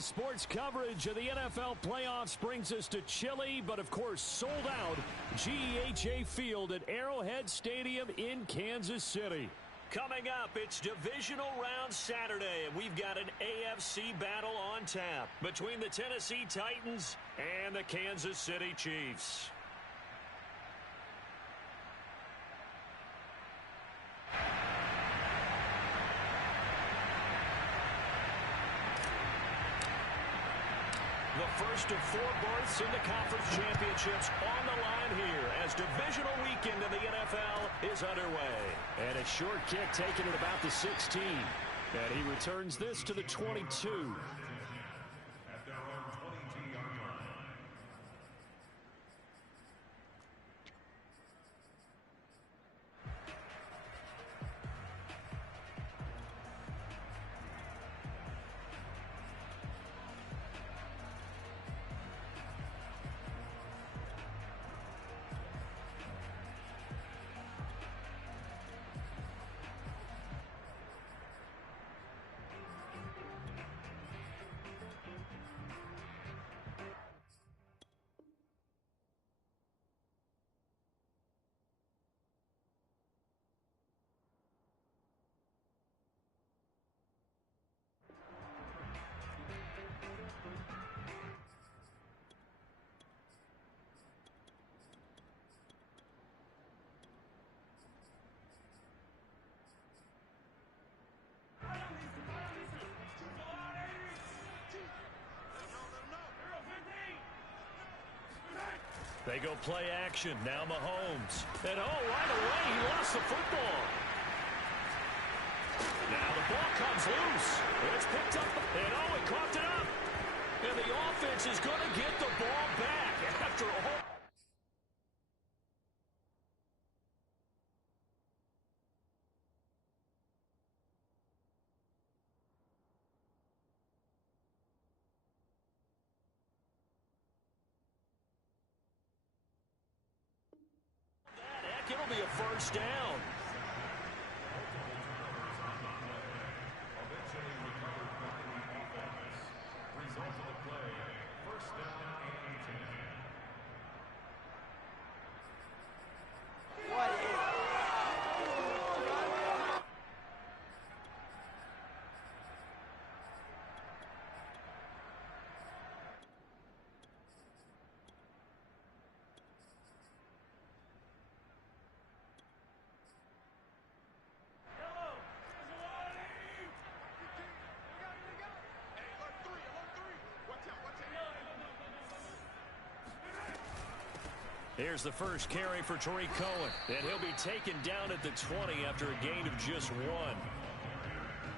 Today's sports coverage of the NFL playoffs brings us to chilly, but of course sold out GEHA Field at Arrowhead Stadium in Kansas City. Coming up, it's Divisional Round Saturday, and we've got an AFC battle on tap between the Tennessee Titans and the Kansas City Chiefs. The first of 4 berths in the conference championships on the line here as divisional weekend in the NFL is underway. And a short kick taken at about the 16. And he returns this to the 22. They go play action. Now Mahomes. And right away, he lost the football. Now the ball comes loose. It's picked up. And he caught it up. And the offense is going to get the ball back after all. It'll be a first down. Here's the first carry for Tariq Cohen, and he'll be taken down at the 20 after a gain of just 1.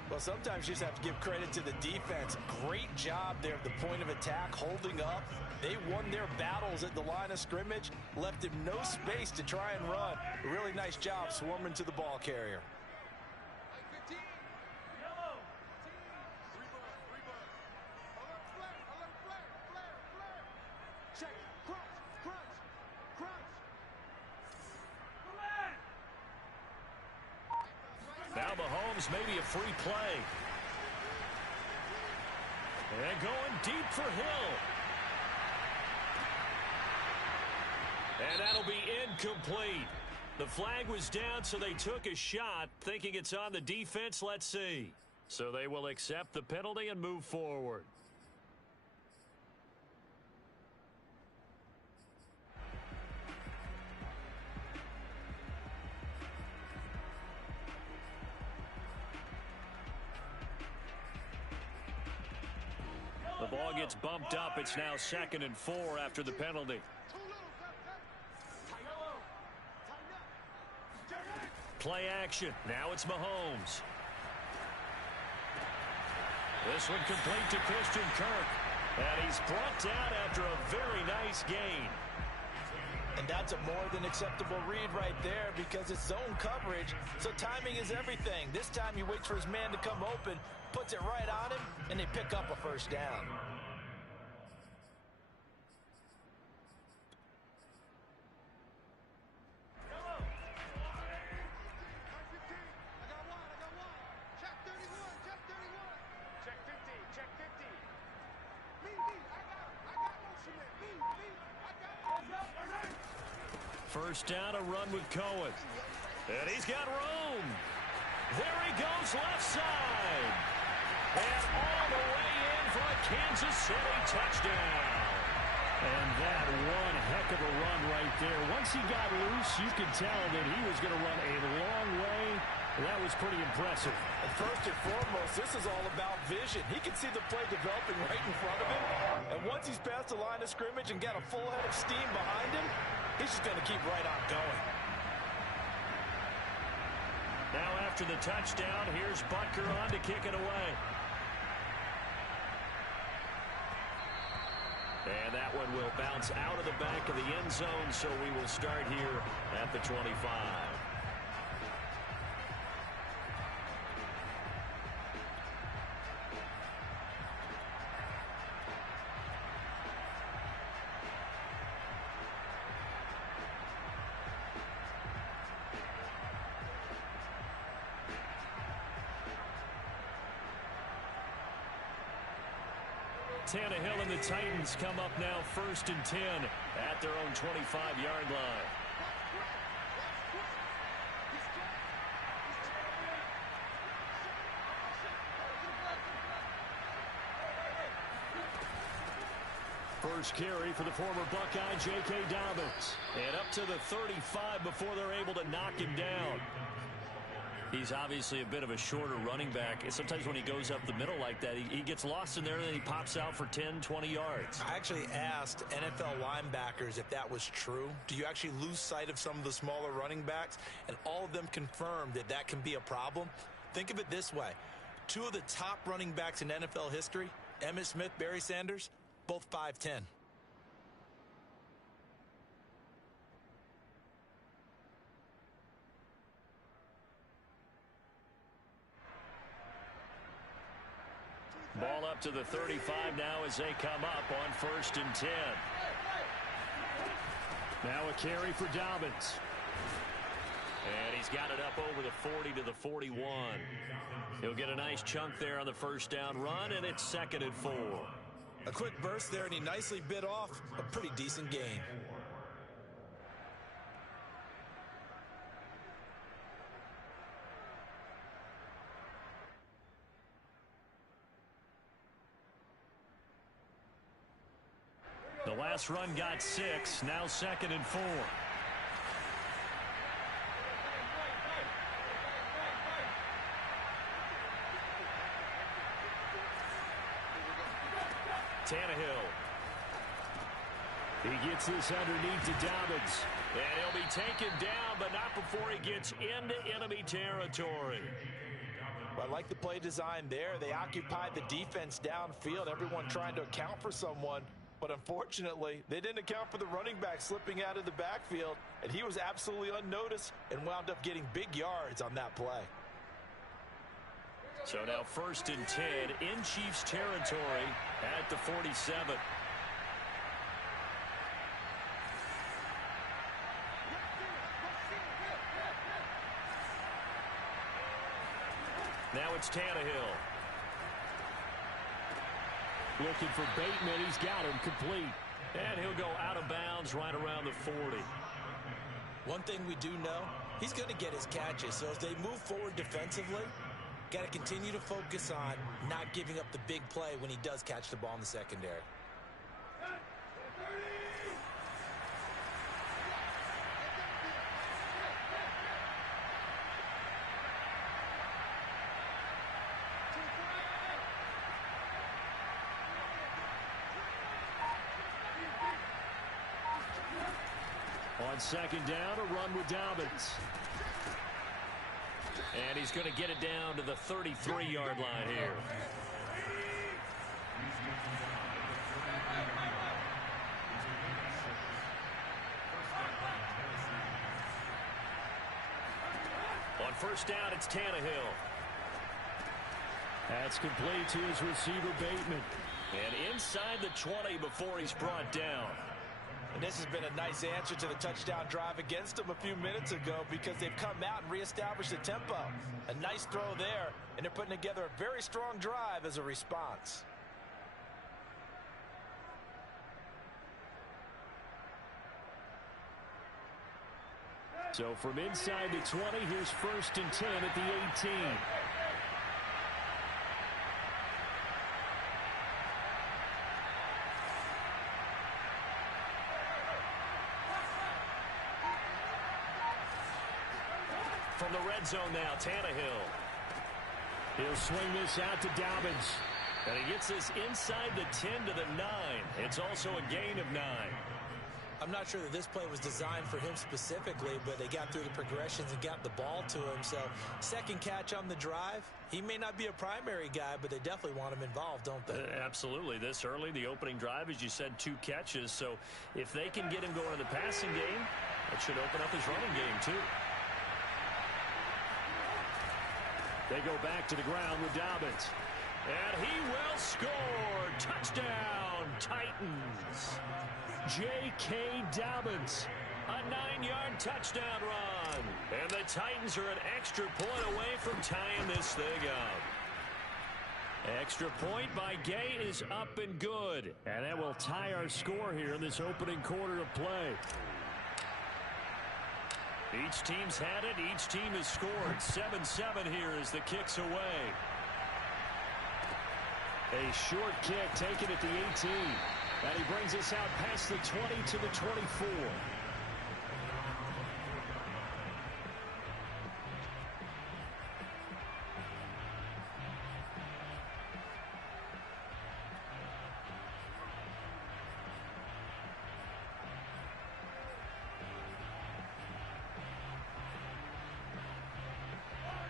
Well, sometimes you just have to give credit to the defense. Great job there at the point of attack, holding up. They won their battles at the line of scrimmage, left him no space to try and run. A really nice job swarming to the ball carrier. Now Mahomes, maybe a free play. And going deep for Hill. And that'll be incomplete. The flag was down, so they took a shot, thinking it's on the defense. Let's see. So they will accept the penalty and move forward. The ball gets bumped up. It's now 2nd and 4 after the penalty. Play action. Now it's Mahomes. This one complete to Christian Kirk. And he's brought down after a very nice gain. And that's a more than acceptable read right there because it's zone coverage, so timing is everything. This time he waits for his man to come open, puts it right on him, and they pick up a first down. First down, a run with Cohen. And he's got room. There he goes, left side. And all the way in for a Kansas City touchdown. And that one heck of a run right there. Once he got loose, you could tell that he was going to run a long way. That was pretty impressive. And first and foremost, this is all about vision. He can see the play developing right in front of him. And once he's past the line of scrimmage and got a full head of steam behind him, he's just going to keep right on going. Now after the touchdown, here's Butker on to kick it away. And that one will bounce out of the back of the end zone, so we will start here at the 25. Tannehill and the Titans come up now 1st and 10 at their own 25-yard line. First carry for the former Buckeye, J.K. Dobbins. And up to the 35 before they're able to knock him down. He's obviously a bit of a shorter running back. Sometimes when he goes up the middle like that, he gets lost in there and then he pops out for 10, 20 yards. I actually asked NFL linebackers if that was true. Do you actually lose sight of some of the smaller running backs? And all of them confirmed that that can be a problem. Think of it this way. 2 of the top running backs in NFL history, Emmitt Smith, Barry Sanders, both 5'10". Ball up to the 35 now as they come up on 1st and 10. Now a carry for Dobbins. And he's got it up over the 40 to the 41. He'll get a nice chunk there on the first down run, and it's 2nd and 4. A quick burst there, and he nicely bit off a pretty decent gain. The last run got 6, now 2nd and 4. Tannehill. He gets this underneath to Dobbins. And he'll be taken down, but not before he gets into enemy territory. I like the play design there. They occupied the defense downfield, everyone trying to account for someone. But unfortunately, they didn't account for the running back slipping out of the backfield, and he was absolutely unnoticed and wound up getting big yards on that play. So now 1st and 10 in Chiefs territory at the 47. Now it's Tannehill. Looking for Bateman. He's got him complete. And he'll go out of bounds right around the 40. One thing we do know, he's going to get his catches. So as they move forward defensively, got to continue to focus on not giving up the big play when he does catch the ball in the secondary. On 2nd down, a run with Dobbins. And he's going to get it down to the 33-yard line here. On 1st down, it's Tannehill. That's complete to his receiver, Bateman. And inside the 20 before he's brought down. And this has been a nice answer to the touchdown drive against them a few minutes ago because they've come out and reestablished the tempo. A nice throw there, and they're putting together a very strong drive as a response. So from inside the 20, here's 1st and 10 at the 18. From the red zone now, Tannehill. He'll swing this out to Dobbins. And he gets this inside the 10 to the 9. It's also a gain of 9. I'm not sure that this play was designed for him specifically, but they got through the progressions and got the ball to him. So, second catch on the drive. He may not be a primary guy, but they definitely want him involved, don't they? Absolutely. This early, the opening drive, as you said, 2 catches. So, if they can get him going in the passing game, that should open up his running game, too. They go back to the ground with Dobbins. And he will score. Touchdown, Titans. J.K. Dobbins, a 9-yard touchdown run. And the Titans are an extra point away from tying this thing up. Extra point by Gay is up and good. And that will tie our score here in this opening quarter of play. Each team's had it. Each team has scored. 7-7 here as the kick's away. A short kick taken at the 18. And he brings us out past the 20 to the 24.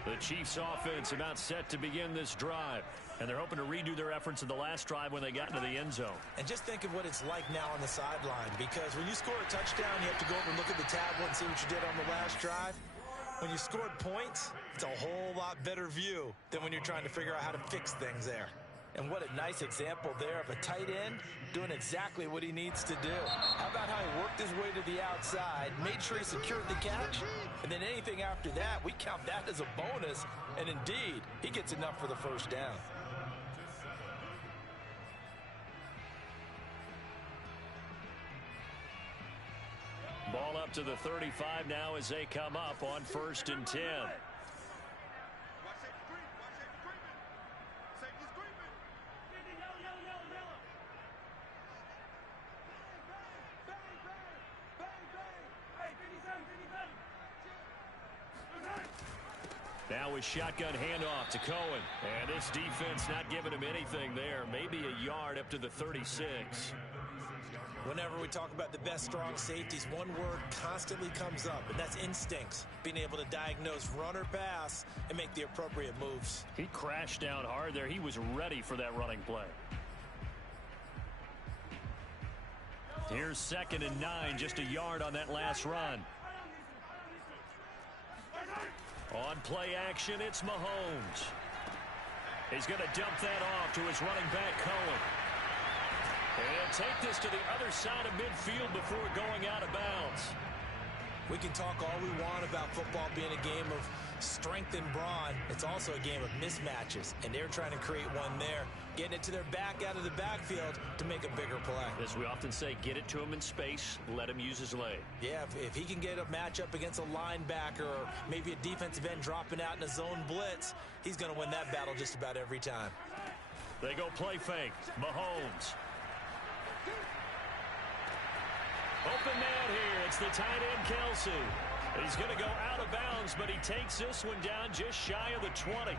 The Chiefs offense about set to begin this drive. And they're hoping to redo their efforts in the last drive when they got into the end zone. And just think of what it's like now on the sideline, because when you score a touchdown, you have to go over and look at the tablet and see what you did on the last drive. When you scored points, it's a whole lot better view than when you're trying to figure out how to fix things there. And what a nice example there of a tight end doing exactly what he needs to do. How about how he worked his way to the outside, made sure he secured the catch, and then anything after that, we count that as a bonus. And indeed, he gets enough for the first down. Ball up to the 35 now as they come up on 1st and 10. Now a shotgun handoff to Cohen. And this defense not giving him anything there. Maybe a yard up to the 36. Whenever we talk about the best strong safeties, one word constantly comes up, and that's instincts. Being able to diagnose run or pass and make the appropriate moves. He crashed down hard there. He was ready for that running play. Here's 2nd and 9, just a yard on that last run. On play action, it's Mahomes. He's going to dump that off to his running back, Cohen. And he'll take this to the other side of midfield before going out of bounds. We can talk all we want about football being a game of strength and brawn. It's also a game of mismatches, and they're trying to create one there, getting it to their back out of the backfield to make a bigger play. As we often say, get it to him in space, let him use his leg. Yeah, if he can get a matchup against a linebacker or maybe a defensive end dropping out in a zone blitz, he's going to win that battle just about every time. They go play fake. Mahomes. Open man here. It's the tight end, Kelsey. He's going to go out of bounds, but he takes this one down just shy of the 20.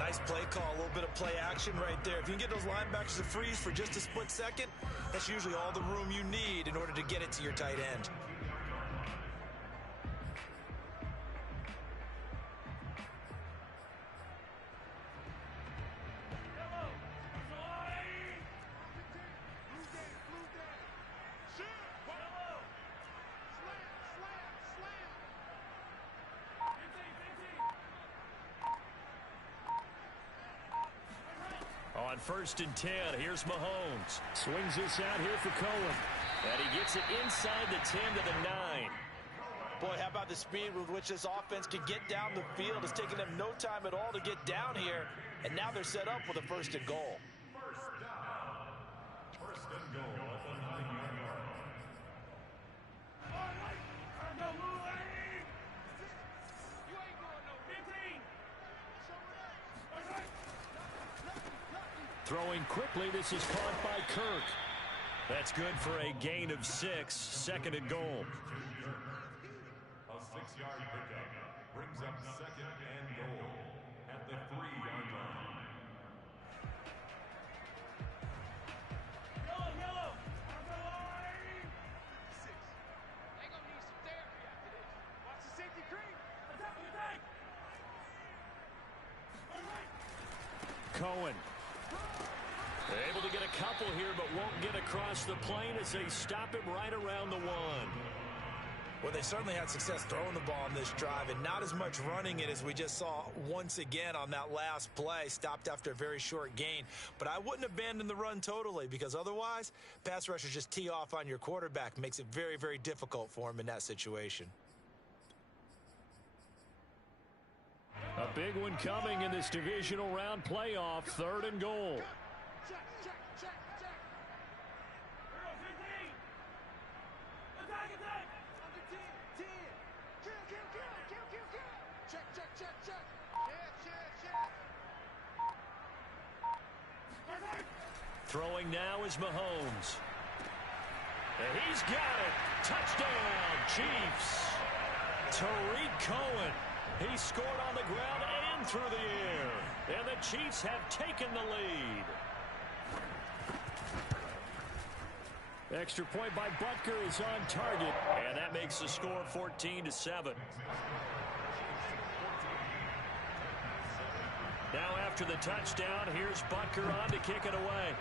Nice play call, a little bit of play action right there. If you can get those linebackers to freeze for just a split second, that's usually all the room you need in order to get it to your tight end. On 1st and 10, here's Mahomes. Swings this out here for Cohen. And he gets it inside the 10 to the 9. Boy, how about the speed with which this offense can get down the field? It's taken them no time at all to get down here. And now they're set up with a 1st and goal. First down. 1st and goal at the 9-yard line. Throwing quickly, this is caught by Kirk. That's good for a gain of 6, second and goal. A 6-yard pickup brings up second and goal at the 3-yard line. Cohen. Able to get a couple here, but won't get across the plane as they stop him right around the 1. Well, they certainly had success throwing the ball on this drive and not as much running it as we just saw once again on that last play. Stopped after a very short gain. But I wouldn't abandon the run totally, because otherwise, pass rushers just tee off on your quarterback. Makes it very, very difficult for him in that situation. A big one coming in this divisional round playoff, 3rd and goal. Throwing now is Mahomes. And he's got it. Touchdown, Chiefs. Tariq Cohen. He scored on the ground and through the air. And the Chiefs have taken the lead. Extra point by Butker is on target. And that makes the score 14-7. Now after the touchdown, here's Butker on to kick it away.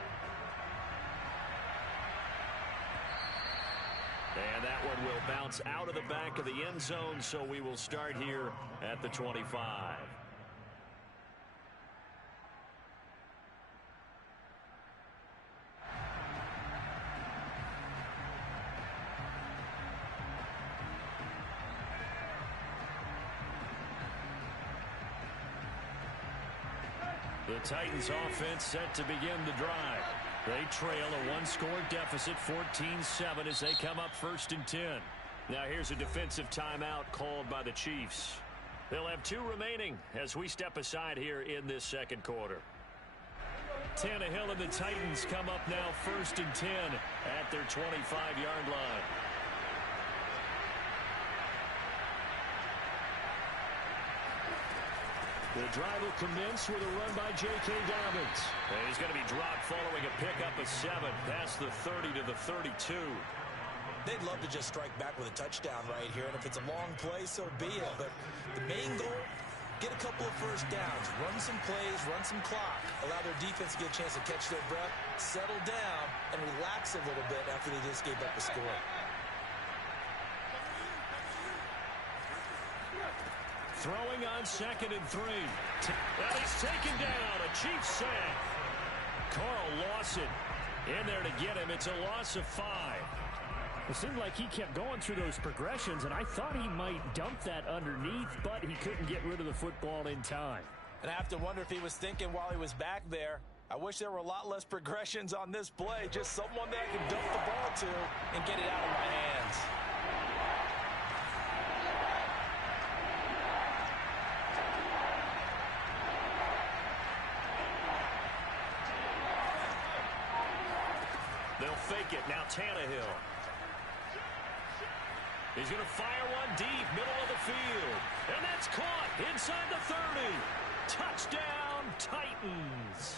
And that one will bounce out of the back of the end zone, so we will start here at the 25. The Titans offense set to begin the drive. They trail a 1-score deficit, 14-7, as they come up 1st and 10. Now here's a defensive timeout called by the Chiefs. They'll have 2 remaining as we step aside here in this second quarter. Tannehill and the Titans come up now 1st and 10 at their 25-yard line. The drive will commence with a run by J.K. Dobbins. And he's going to be dropped following a pickup of 7 past the 30 to the 32. They'd love to just strike back with a touchdown right here, and if it's a long play, so be it. But the main goal, get a couple of first downs, run some plays, run some clock, allow their defense to get a chance to catch their breath, settle down, and relax a little bit after they just gave up the score. Throwing on 2nd and 3. And he's taken down. A Chiefs sack. Carl Lawson in there to get him. It's a loss of 5. It seemed like he kept going through those progressions, and I thought he might dump that underneath, but he couldn't get rid of the football in time. And I have to wonder if he was thinking while he was back there, I wish there were a lot less progressions on this play. Just someone that I can dump the ball to and get it out of my hands. They'll fake it. Now Tannehill. He's going to fire one deep, middle of the field. And that's caught inside the 30. Touchdown, Titans.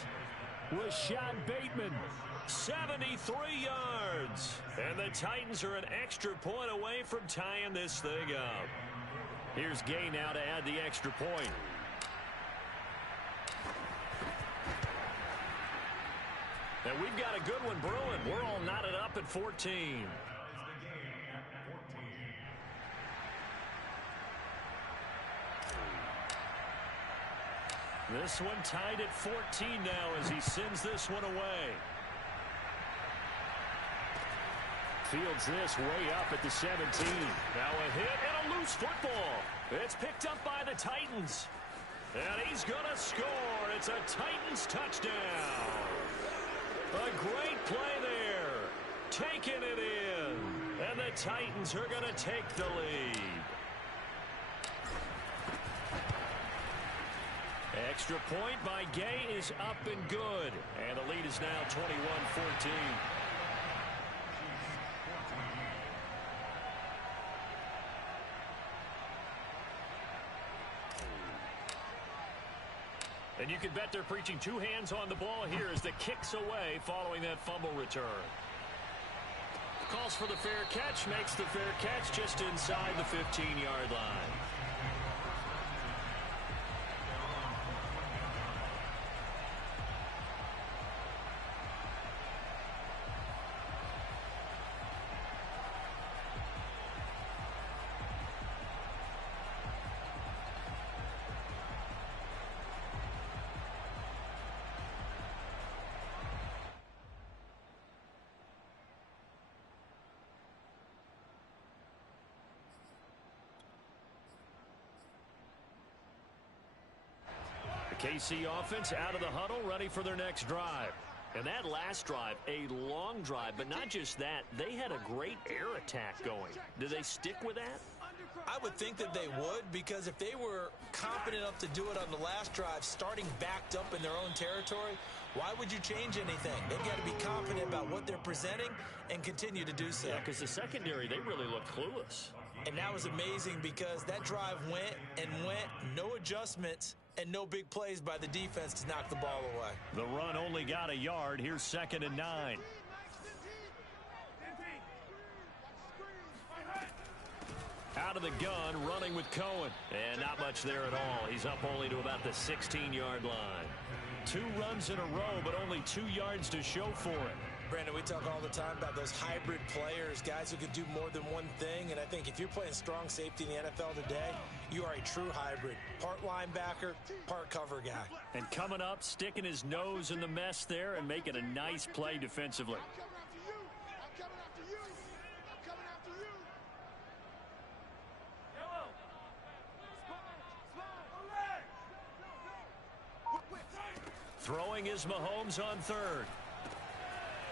Rashad Bateman, 73 yards. And the Titans are an extra point away from tying this thing up. Here's Gay now to add the extra point. And we've got a good one brewing. We're all knotted up at 14. This one tied at 14 now as he sends this one away. Fields this way up at the 17. Now a hit and a loose football. It's picked up by the Titans. And he's going to score. It's a Titans touchdown. A great play there. Taking it in. And the Titans are going to take the lead. Extra point by Gay is up and good. And the lead is now 21-14. And you can bet they're preaching two hands on the ball here as the kick's away following that fumble return. Calls for the fair catch, makes the fair catch just inside the 15-yard line. KC offense out of the huddle, ready for their next drive. And that last drive, a long drive, but not just that. They had a great air attack going. Do they stick with that? I would think that they would, because if they were confident enough to do it on the last drive, starting backed up in their own territory, why would you change anything? They've got to be confident about what they're presenting and continue to do so. Yeah, because the secondary, they really looked clueless. And that was amazing because that drive went and went, no adjustments, and no big plays by the defense to knock the ball away. The run only got a yard. Here's 2nd and 9. Out of the gun, running with Cohen. And not much there at all. He's up only to about the 16-yard line. 2 runs in a row, but only 2 yards to show for it. Brandon, we talk all the time about those hybrid players, guys who can do more than one thing. And I think if you're playing strong safety in the NFL today, you are a true hybrid. Part linebacker, part cover guy. And coming up, sticking his nose in the mess there and making a nice play defensively. Throwing is Mahomes on 3rd.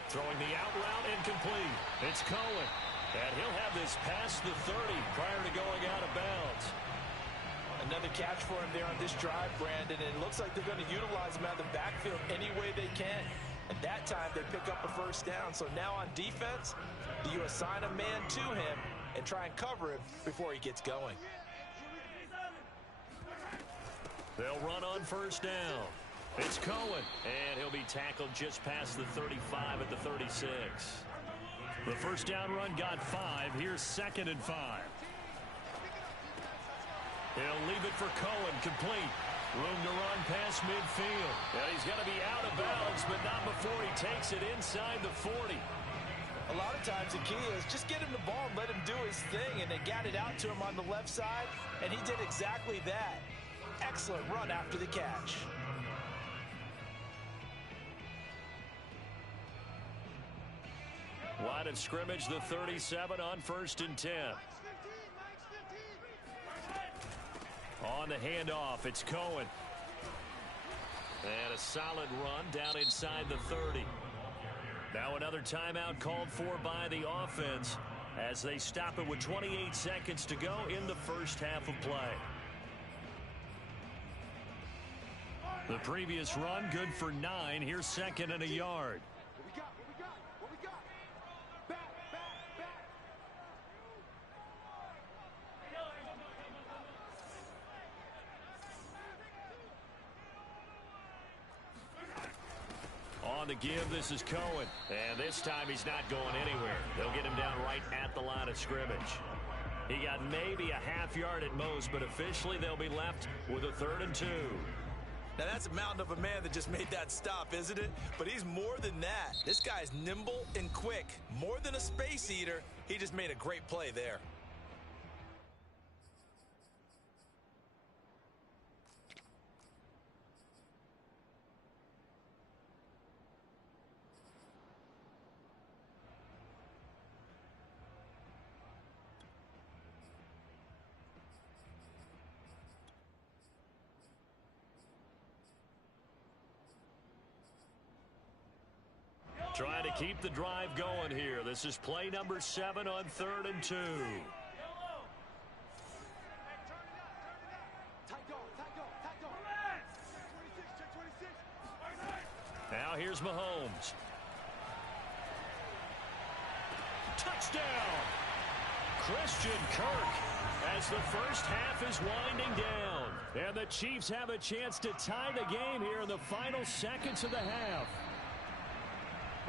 Throwing the out route incomplete. It's Cohen. And he'll have this past the 30 prior to going out of bounds. Another catch for him there on this drive, Brandon. And it looks like they're going to utilize him out of the backfield any way they can. At that time, they pick up a first down. So now on defense, you assign a man to him and try and cover him before he gets going. They'll run on first down. It's Cohen, and he'll be tackled just past the 35 at the 36. The first down run got 5. Here's 2nd and 5. He'll leave it for Cohen, complete. Room to run past midfield. And he's going to be out of bounds, but not before he takes it inside the 40. A lot of times the key is just get him the ball and let him do his thing, and they got it out to him on the left side, and he did exactly that. Excellent run after the catch. Line of scrimmage, the 37 on 1st and 10. On the handoff, it's Cohen. And a solid run down inside the 30. Now another timeout called for by the offense as they stop it with 28 seconds to go in the first half of play. The previous run good for 9. Here's 2nd and a yard. On the give, this is Cohen. And this time he's not going anywhere. They'll get him down right at the line of scrimmage. He got maybe a half yard at most, but officially they'll be left with a 3rd and 2. Now that's a mountain of a man that just made that stop, isn't it? But he's more than that. This guy's nimble and quick. More than a space eater, he just made a great play there. Trying to keep the drive going here. This is play number 7 on 3rd and 2. Now here's Mahomes. Touchdown! Christian Kirk as the first half is winding down. And the Chiefs have a chance to tie the game here in the final seconds of the half.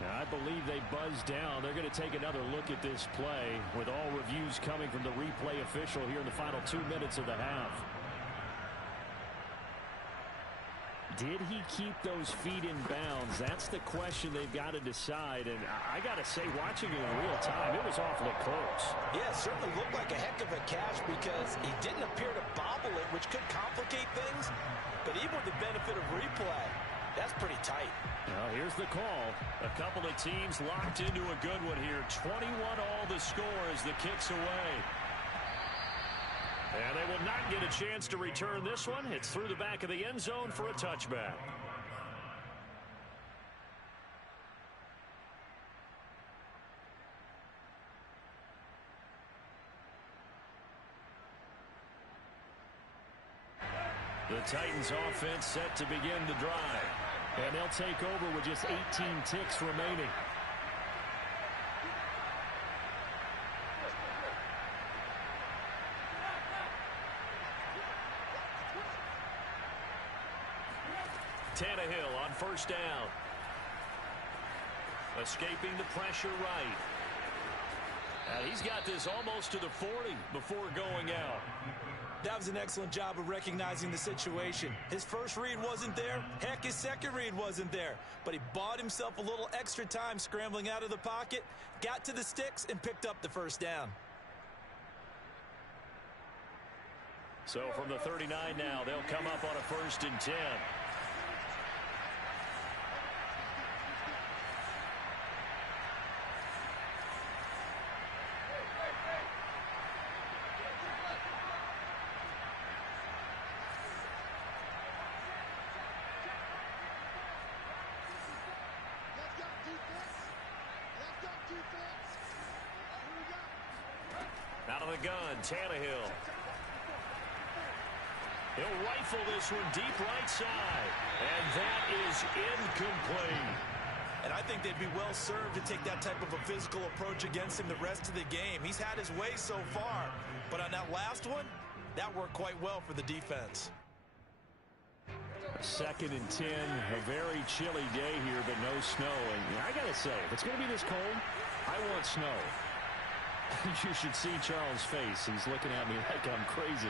Now, I believe they buzzed down. They're going to take another look at this play with all reviews coming from the replay official here in the final 2 minutes of the half. Did he keep those feet in bounds? That's the question they've got to decide. And I got to say, watching it in real time, it was awfully close. Yeah, it certainly looked like a heck of a catch because he didn't appear to bobble it, which could complicate things. But even with the benefit of replay, that's pretty tight. Well, here's the call. A couple of teams locked into a good one here. 21 all the score as the kick's away. And they will not get a chance to return this one. It's through the back of the end zone for a touchback. The Titans offense set to begin the drive. And they'll take over with just 18 ticks remaining. Tannehill on first down. Escaping the pressure right. And he's got this almost to the 40 before going out. That was an excellent job of recognizing the situation. His first read wasn't there. Heck, his second read wasn't there. But he bought himself a little extra time scrambling out of the pocket, got to the sticks, and picked up the first down. So from the 39 now, they'll come up on a 1st and 10. Out of the gun, Tannehill. He'll rifle this one deep right side. And that is incomplete. And I think they'd be well served to take that type of a physical approach against him the rest of the game. He's had his way so far. But on that last one, that worked quite well for the defense. 2nd and 10, a very chilly day here, but no snow. And I got to say, if it's going to be this cold, I want snow. You should see Charles' face. He's looking at me like I'm crazy.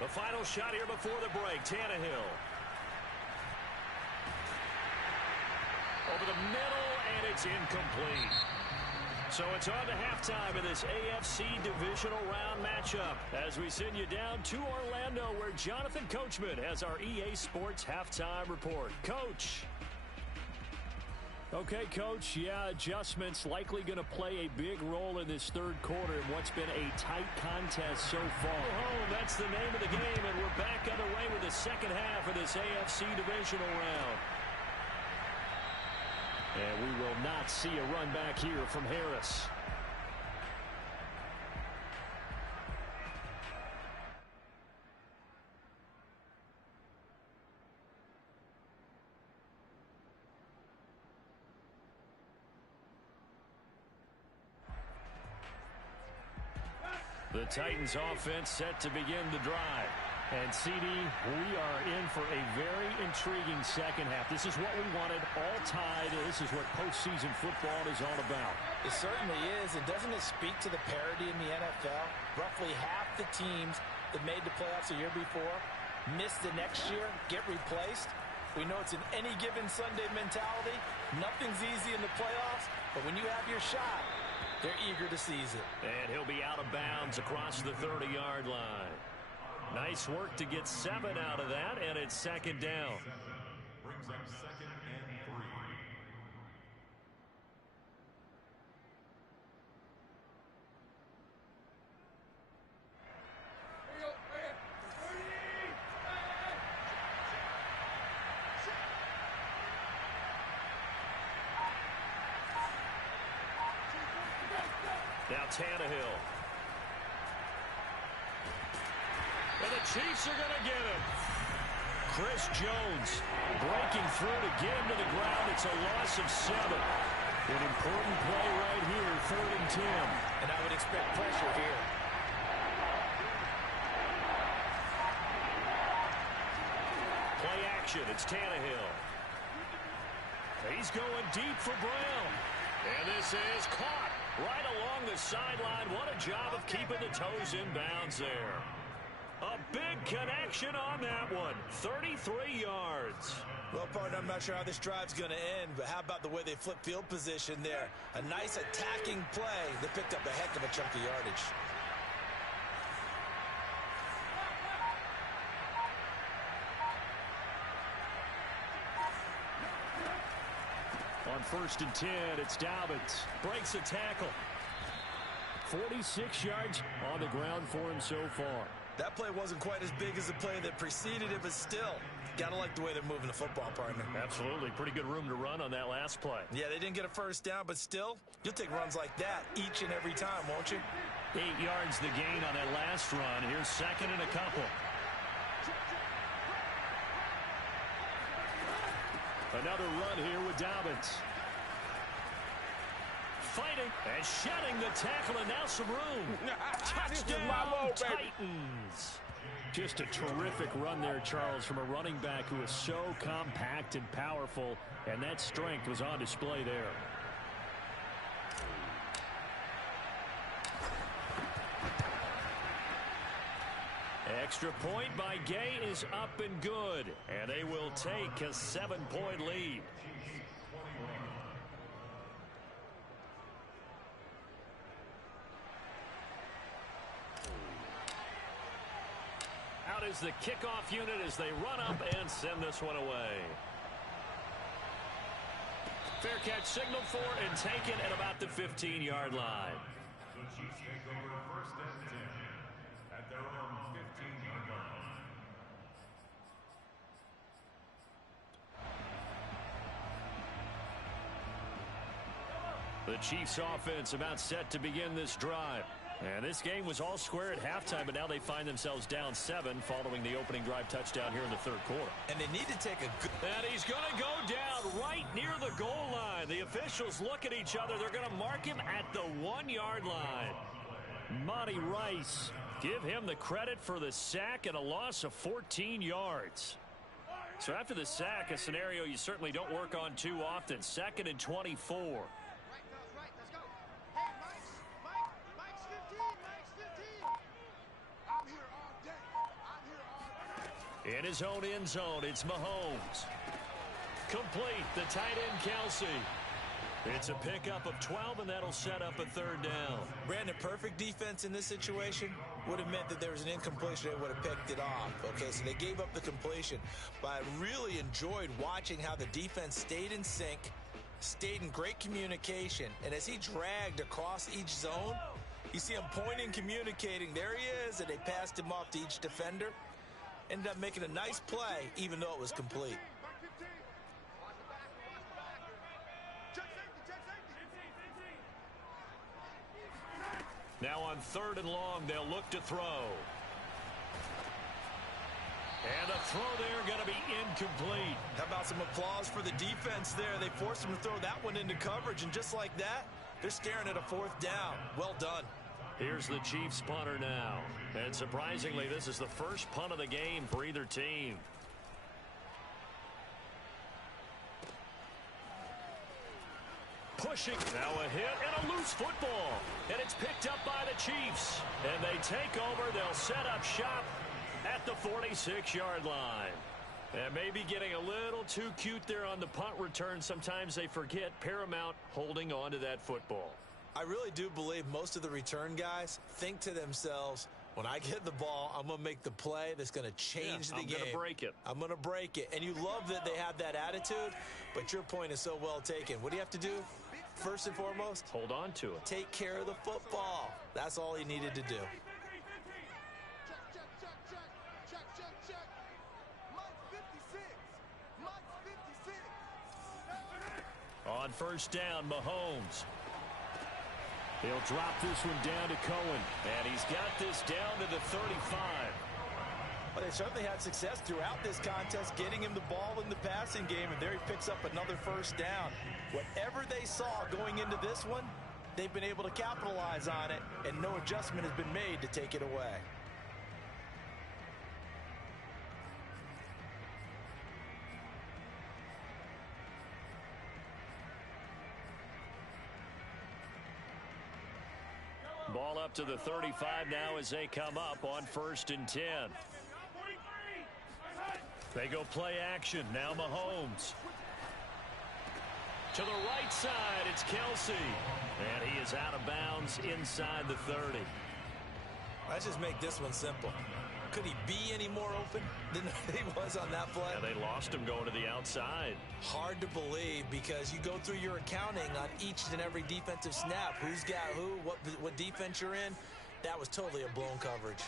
The final shot here before the break, Tannehill. Over the middle, and it's incomplete. So it's on to halftime in this AFC Divisional Round matchup as we send you down to Orlando where Jonathan Coachman has our EA Sports Halftime Report. Coach. Okay, Coach, yeah, adjustments likely going to play a big role in this 3rd quarter in what's been a tight contest so far. Oh, that's the name of the game, and we're back underway with the 2nd half of this AFC Divisional Round. And we will not see a run back here from Harris. The Titans offense set to begin the drive. And, CD, we are in for a very intriguing 2nd half. This is what we wanted, all tied. This is what postseason football is all about. It certainly is. And doesn't it speak to the parity in the NFL? Roughly half the teams that made the playoffs a year before miss the next year, get replaced. We know it's an any given Sunday mentality. Nothing's easy in the playoffs, but when you have your shot, they're eager to seize it. And he'll be out of bounds across the 30-yard line. Nice work to get 7 out of that, and it's 2nd down. Brings up 2nd and 3. Now Tannehill. And the Chiefs are going to get him. Chris Jones breaking through to get him to the ground. It's a loss of 7. An important play right here, 3rd and 10. And I would expect pressure here. Play action, it's Tannehill. He's going deep for Brown. And this is caught right along the sideline. What a job of keeping the toes in bounds there. A big connection on that one. 33 yards. Well, partner, I'm not sure how this drive's going to end, but how about the way they flip field position there? A nice attacking play that picked up a heck of a chunk of yardage. On 1st and 10, it's Dobbins. Breaks a tackle. 46 yards on the ground for him so far. That play wasn't quite as big as the play that preceded it, but still, gotta like the way they're moving the football, partner. Absolutely. Pretty good room to run on that last play. Yeah, they didn't get a first down, but still, you'll take runs like that each and every time, won't you? 8 yards the gain on that last run. Here's 2nd and a couple. Another run here with Dobbins. Fighting and shedding the tackle, and now some room. Touchdown, Titans. Just a terrific run there, Charles, from a running back who is so compact and powerful, and that strength was on display there. Extra point by Gay is up and good, and they will take a 7-point lead. Out is the kickoff unit as they run up and send this one away. Fair catch signaled for and taken at about the 15-yard line. The Chiefs take over 1st and 10 at their own 15-yard line. The Chiefs offense about set to begin this drive. And this game was all square at halftime, but now they find themselves down 7 following the opening drive touchdown here in the 3rd quarter. And they need to take a good... And he's going to go down right near the goal line. The officials look at each other. They're going to mark him at the 1-yard line. Monty Rice, give him the credit for the sack and a loss of 14 yards. So after the sack, a scenario you certainly don't work on too often. 2nd and 24. In his own end zone, it's Mahomes. Complete, the tight end Kelsey. It's a pickup of 12, and that'll set up a 3rd down. Brandon, perfect defense in this situation would have meant that there was an incompletion. They would have picked it off. Okay, so they gave up the completion. But I really enjoyed watching how the defense stayed in sync, stayed in great communication, and as he dragged across each zone, you see him pointing, communicating. There he is, and they passed him off to each defender. Ended up making a nice play, even though it was complete. Now on 3rd and long, they'll look to throw. And a throw there going to be incomplete. How about some applause for the defense there? They forced him to throw that one into coverage, and just like that, they're staring at a 4th down. Well done. Here's the Chiefs punter now. And surprisingly, this is the first punt of the game for either team. Pushing. Now a hit and a loose football. And it's picked up by the Chiefs. And they take over. They'll set up shop at the 46-yard line. And maybe getting a little too cute there on the punt return. Sometimes they forget Paramount holding on to that football. I really do believe most of the return guys think to themselves, when I get the ball, I'm going to make the play that's going to change the game. I'm going to break it. I'm going to break it. And you love that they have that attitude, but your point is so well taken. What do you have to do? First and foremost, hold on to it. Take care of the football. That's all he needed to do. On 1st down, Mahomes. He'll drop this one down to Cohen. And he's got this down to the 35. Well, they certainly had success throughout this contest, getting him the ball in the passing game, and there he picks up another first down. Whatever they saw going into this one, they've been able to capitalize on it, and no adjustment has been made to take it away. Ball up to the 35 now as they come up on 1st and 10. They go play action. Now Mahomes. To the right side, it's Kelsey. And he is out of bounds inside the 30. Let's just make this one simple. Could he be any more open than he was on that play? Yeah, they lost him going to the outside. Hard to believe because you go through your accounting on each and every defensive snap. Who's got who, what defense you're in. That was totally a blown coverage.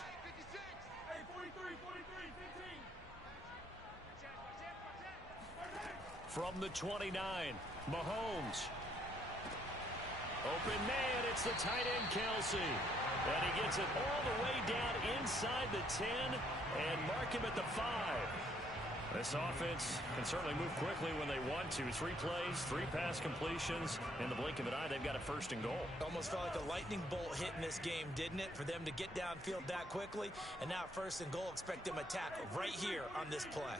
From the 29, Mahomes. Open man, it's the tight end Kelsey. And he gets it all the way down inside the 10 and mark him at the 5. This offense can certainly move quickly when they want to. 3 plays, 3 pass completions. In the blink of an eye, they've got a 1st and goal. Almost felt like a lightning bolt hit in this game, didn't it? For them to get downfield that quickly. And now 1st and goal, expect them to attack right here on this play.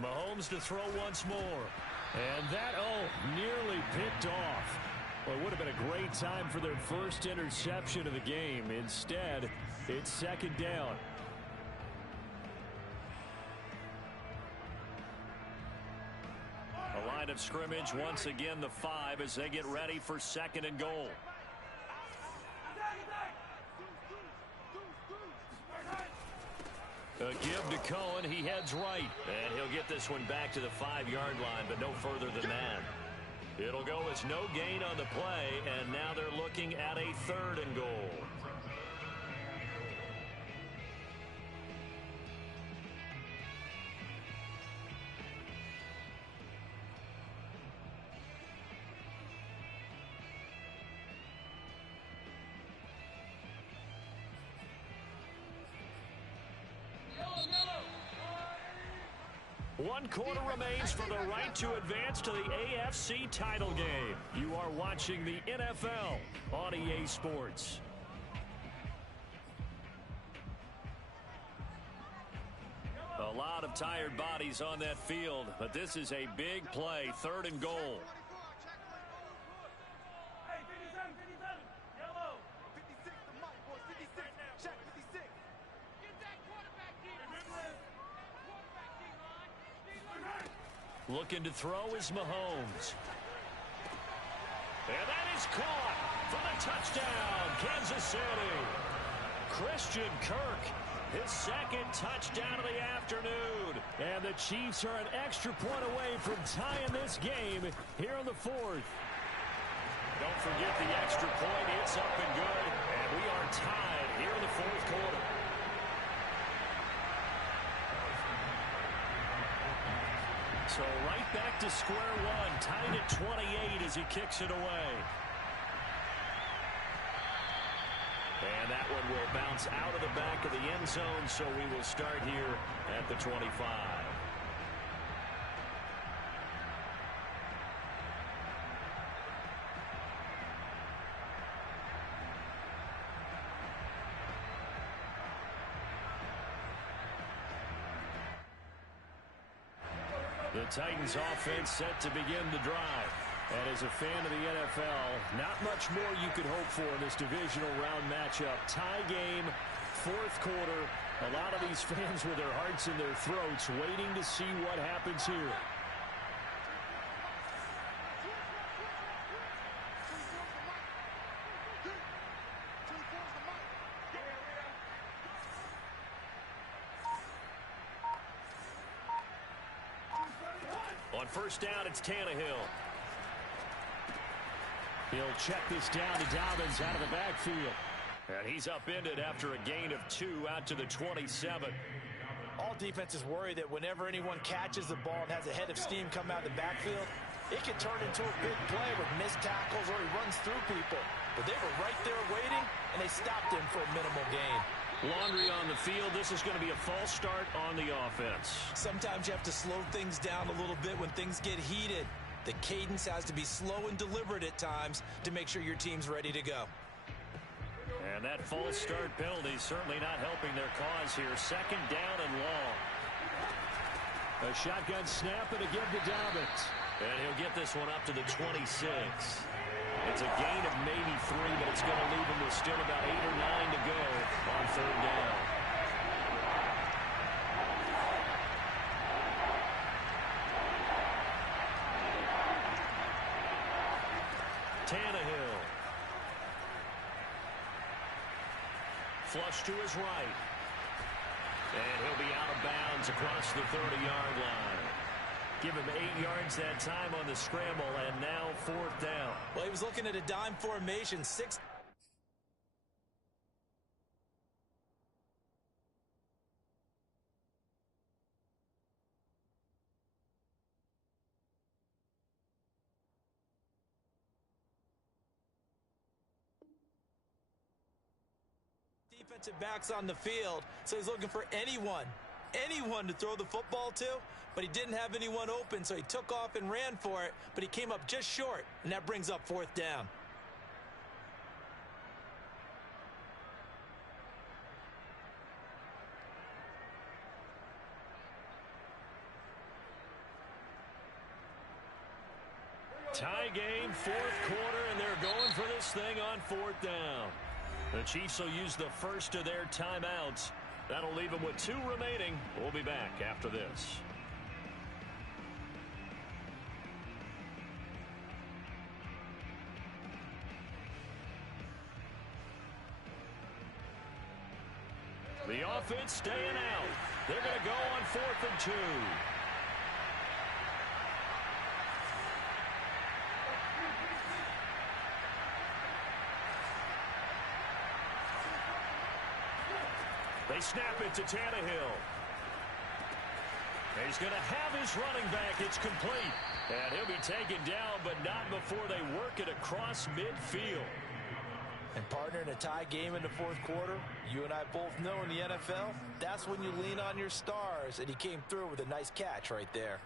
Mahomes to throw once more. And that, nearly picked off. Well, it would have been a great time for their first interception of the game. Instead, it's 2nd down. A line of scrimmage, once again the 5 as they get ready for 2nd and goal. A give to Cohen. He heads right. And he'll get this one back to the 5-yard line, but no further than that. It'll go as no gain on the play, and now they're looking at a 3rd and goal. One quarter remains for the right to advance to the AFC title game. You are watching the NFL on EA Sports. A lot of tired bodies on that field, but this is a big play, 3rd and goal. Looking to throw is Mahomes. And that is caught for the touchdown, Kansas City. Christian Kirk, his 2nd touchdown of the afternoon. And the Chiefs are an extra point away from tying this game here in the 4th. Don't forget the extra point. It's up and good. And we are tied here in the 4th quarter. So right back to square one, tied at 28 as he kicks it away. And that one will bounce out of the back of the end zone, so we will start here at the 25. The Titans offense set to begin the drive. And as a fan of the NFL, not much more you could hope for in this divisional round matchup. Tie game, 4th quarter. A lot of these fans with their hearts in their throats waiting to see what happens here. On 1st down, it's Tannehill. He'll check this down to Dobbins out of the backfield. And he's upended after a gain of 2 out to the 27. All defenses worry that whenever anyone catches the ball and has a head of steam come out of the backfield, it can turn into a big play with missed tackles or he runs through people. But they were right there waiting, and they stopped him for a minimal gain. Laundry on the field. This is going to be a false start on the offense. Sometimes you have to slow things down a little bit when things get heated. The cadence has to be slow and deliberate at times to make sure your team's ready to go. And that false start penalty certainly not helping their cause here. Second down and long. A shotgun snap and a give to Dobbins. And he'll get this one up to the 26. It's a gain of maybe 3, but it's going to leave him with still about 8 or 9 to go on third down. Tannehill. Flush to his right. And he'll be out of bounds across the 30-yard line. Give him 8 yards that time on the scramble, and now fourth down. Well, he was looking at a dime formation. 6. Defensive backs on the field, so he's looking for anyone to throw the football to, but he didn't have anyone open, so he took off and ran for it, but he came up just short, and that brings up fourth down. Tie game, fourth quarter, and they're going for this thing on fourth down. The Chiefs will use the first of their timeouts. That'll leave them with 2 remaining. We'll be back after this. The offense staying out. They're going to go on 4th and 2. They snap it to Tannehill. He's going to have his running back. It's complete. And he'll be taken down, but not before they work it across midfield. And partner, in a tie game in the fourth quarter, you and I both know in the NFL, that's when you lean on your stars, and he came through with a nice catch right there.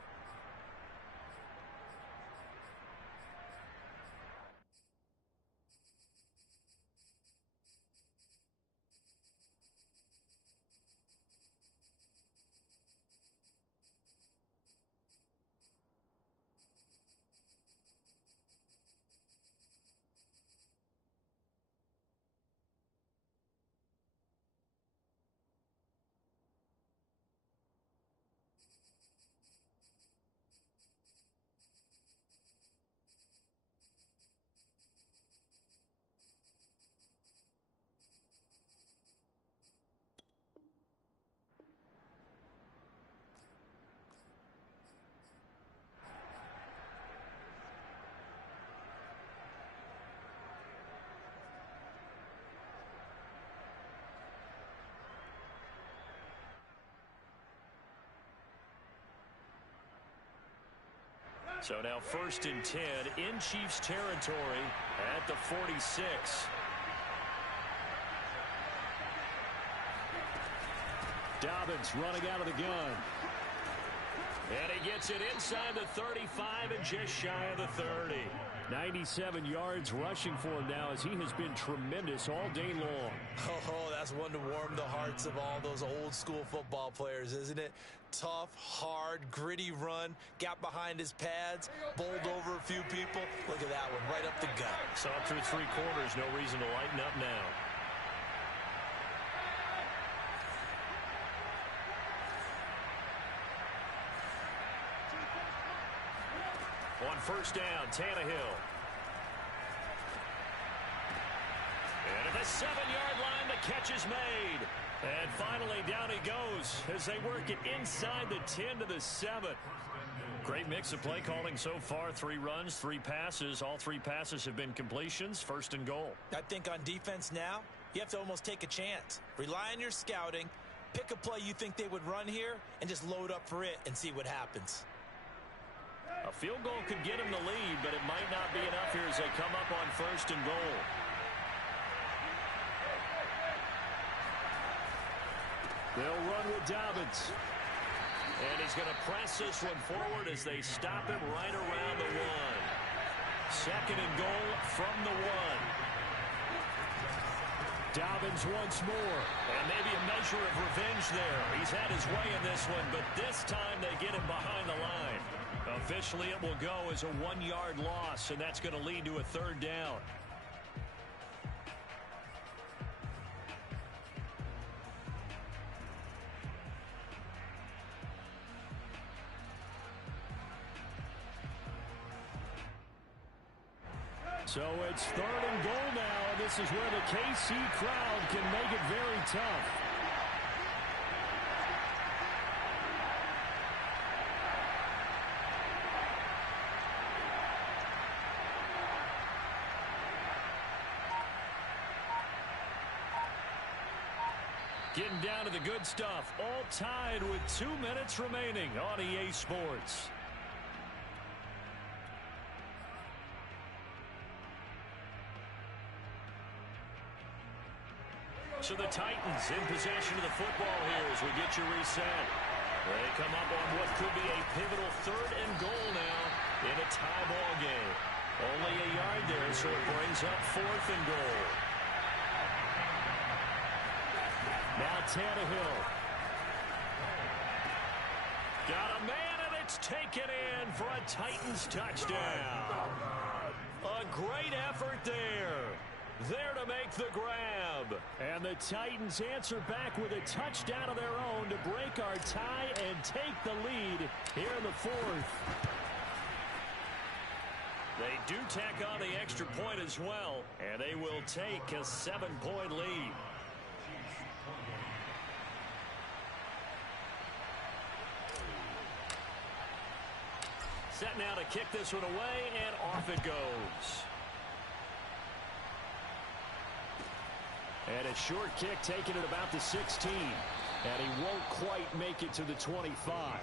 So now 1st and 10 in Chiefs territory at the 46. Dobbins running out of the gun. And he gets it inside the 35 and just shy of the 30. 97 yards rushing for him now, as he has been tremendous all day long. Oh, that's one to warm the hearts of all those old school football players, isn't it? Tough, hard, gritty run, got behind his pads, bowled over a few people. Look at that one, right up the gut. Saw it through 3 quarters, no reason to lighten up now. On 1st down, Tannehill. And at the 7-yard line, the catch is made. And finally, down he goes as they work it inside the 10 to the 7. Great mix of play calling so far. 3 runs, 3 passes. All 3 passes have been completions. 1st and goal. I think on defense now, you have to almost take a chance. Rely on your scouting, Pick a play you think they would run here and just load up for it and see what happens. A field goal could get them the lead, but it might not be enough here as they come up on 1st and goal. They'll run with Dobbins. And he's going to press this one forward as they stop him right around the 1. 2nd and goal from the 1. Dobbins once more. And maybe a measure of revenge there. He's had his way in this one, but this time they get him behind the line. Officially, it will go as a 1-yard loss, and that's going to lead to a 3rd down. So it's 3rd and goal now, and this is where the KC crowd can make it very tough. Getting down to the good stuff, all tied with 2 minutes remaining on EA Sports. So the Titans in possession of the football here as we get you reset. They come up on what could be a pivotal 3rd and goal now in a tie ball game. Only a yard there, so it brings up 4th and goal. Now Tannehill. Got a man, and it's taken in for a Titans touchdown. A great effort there. There to make the grab. And the Titans answer back with a touchdown of their own to break our tie and take the lead here in the 4th. They do tack on the extra point as well, and they will take a 7-point lead. Set now to kick this one away, and off it goes. And a short kick taken at about the 16. And he won't quite make it to the 25.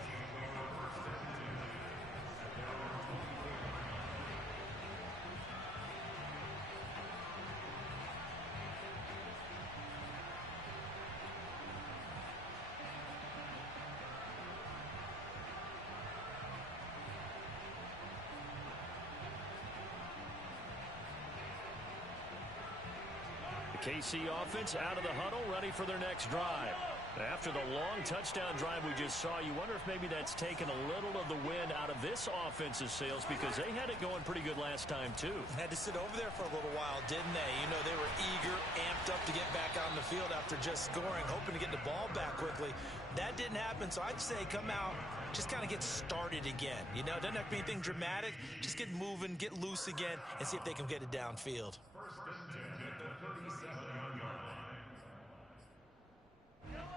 KC offense out of the huddle, ready for their next drive. After the long touchdown drive we just saw, you wonder if maybe that's taken a little of the wind out of this offense's sails, because they had it going pretty good last time, too. Had to sit over there for a little while, didn't they? You know, they were eager, amped up to get back out in the field after just scoring, hoping to get the ball back quickly. That didn't happen, so I'd say come out, just kind of get started again. You know, it doesn't have to be anything dramatic. Just get moving, get loose again, and see if they can get it downfield.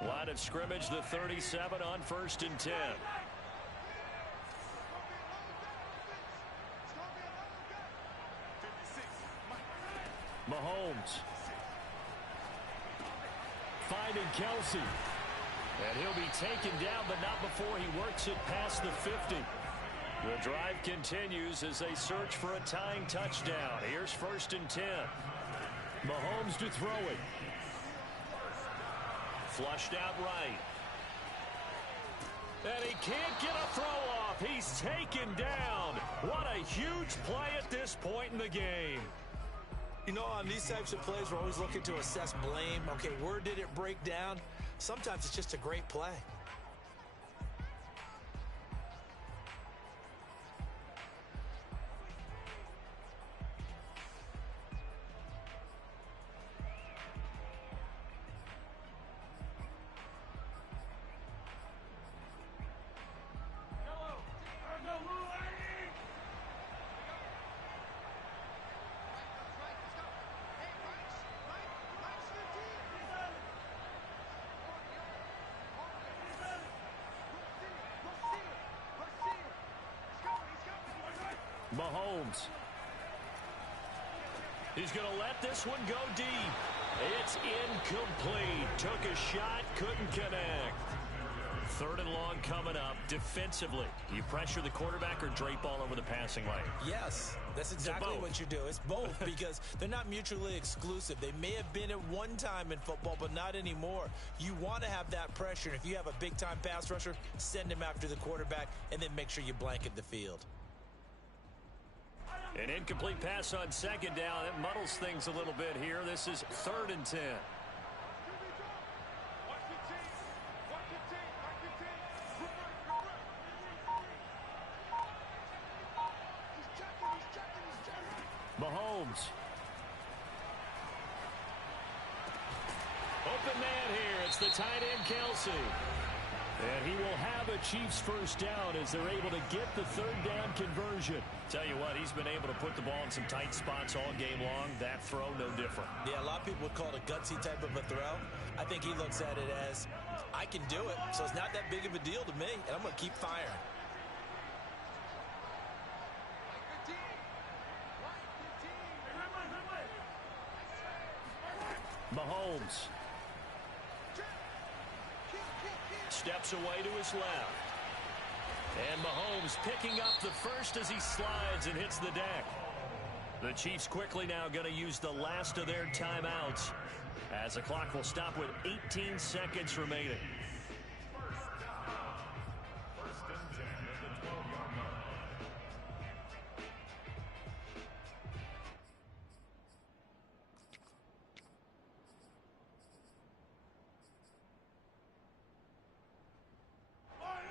Line of scrimmage, the 37 on 1st and 10. Mahomes. Finding Kelsey. And he'll be taken down, but not before he works it past the 50. The drive continues as they search for a tying touchdown. Here's 1st and 10. Mahomes to throw it. Flushed out right. And he can't get a throw off. He's taken down. What a huge play at this point in the game. You know, on these types of plays, we're always looking to assess blame. Okay, where did it break down? Sometimes it's just a great play. Mahomes. He's going to let this one go deep. It's incomplete. Took a shot, couldn't connect. 3rd and long coming up. Defensively, you pressure the quarterback or drape all over the passing lane? Yes, that's exactly what you do. It's both because they're not mutually exclusive. They may have been at one time in football, but not anymore. You want to have that pressure. And if you have a big-time pass rusher, send him after the quarterback and then make sure you blanket the field. An incomplete pass on 2nd down. It muddles things a little bit here. This is 3rd and 10. Mahomes. Open man here. It's the tight end, Kelsey. And he will have a Chiefs first down as they're able to get the 3rd down conversion. Tell you what, he's been able to put the ball in some tight spots all game long. That throw, no different. Yeah, a lot of people would call it a gutsy type of a throw. I think he looks at it as, I can do it, so it's not that big of a deal to me, and I'm going to keep firing. Mahomes steps away to his left. And Mahomes picking up the first as he slides and hits the deck. The Chiefs quickly now going to use the last of their timeouts as the clock will stop with 18 seconds remaining.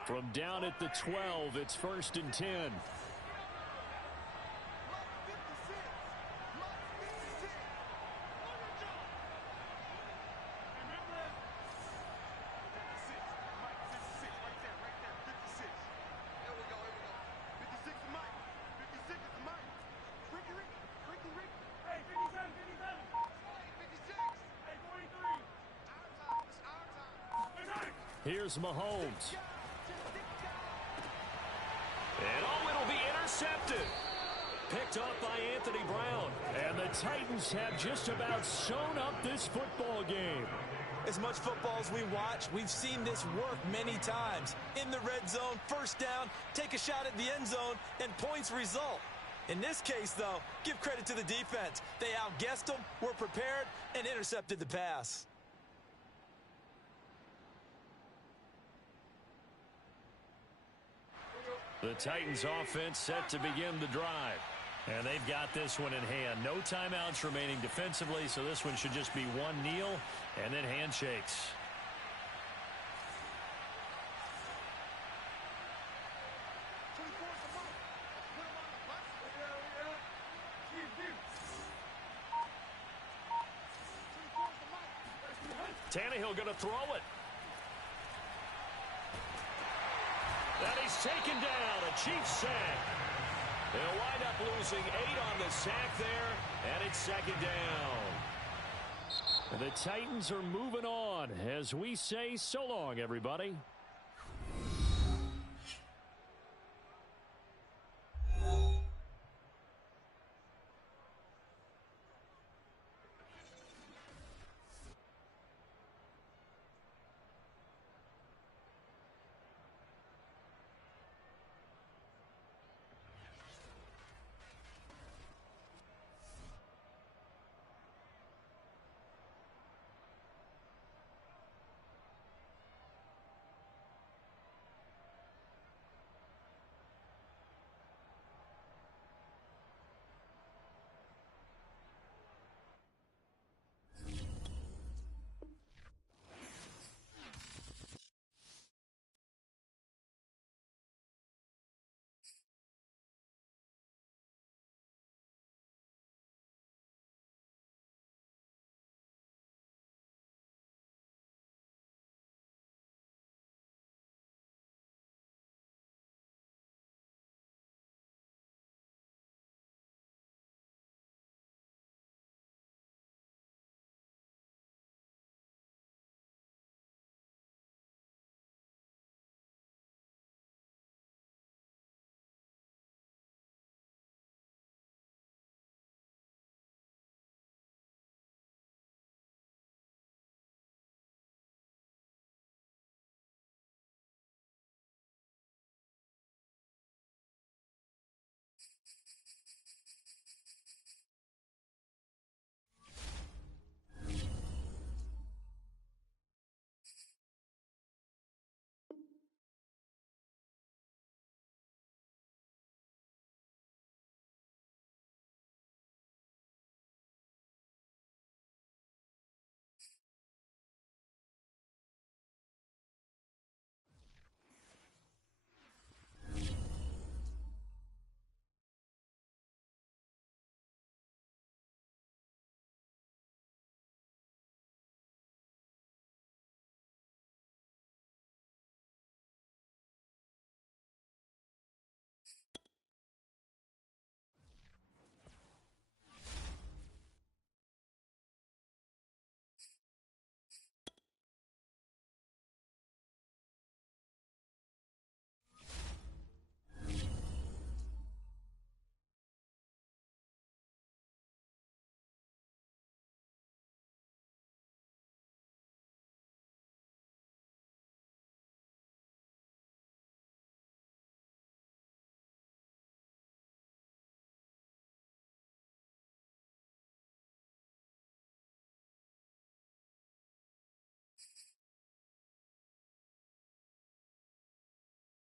From down at the 12, it's 1st and 10. Here's Mahomes. And it'll be intercepted. Picked off by Anthony Brown. And the Titans have just about sewn up this football game. As much football as we watch, we've seen this work many times. In the red zone, 1st down, take a shot at the end zone, and points result. In this case, though, give credit to the defense. They outguessed them, were prepared, and intercepted the pass. The Titans offense set to begin the drive. And they've got this one in hand. No timeouts remaining defensively, so this one should just be one kneel and then handshakes. Tannehill going to throw it. And he's taken down. A Chiefs sack. They'll wind up losing 8 on the sack there, and it's 2nd down. The Titans are moving on as we say so long, everybody.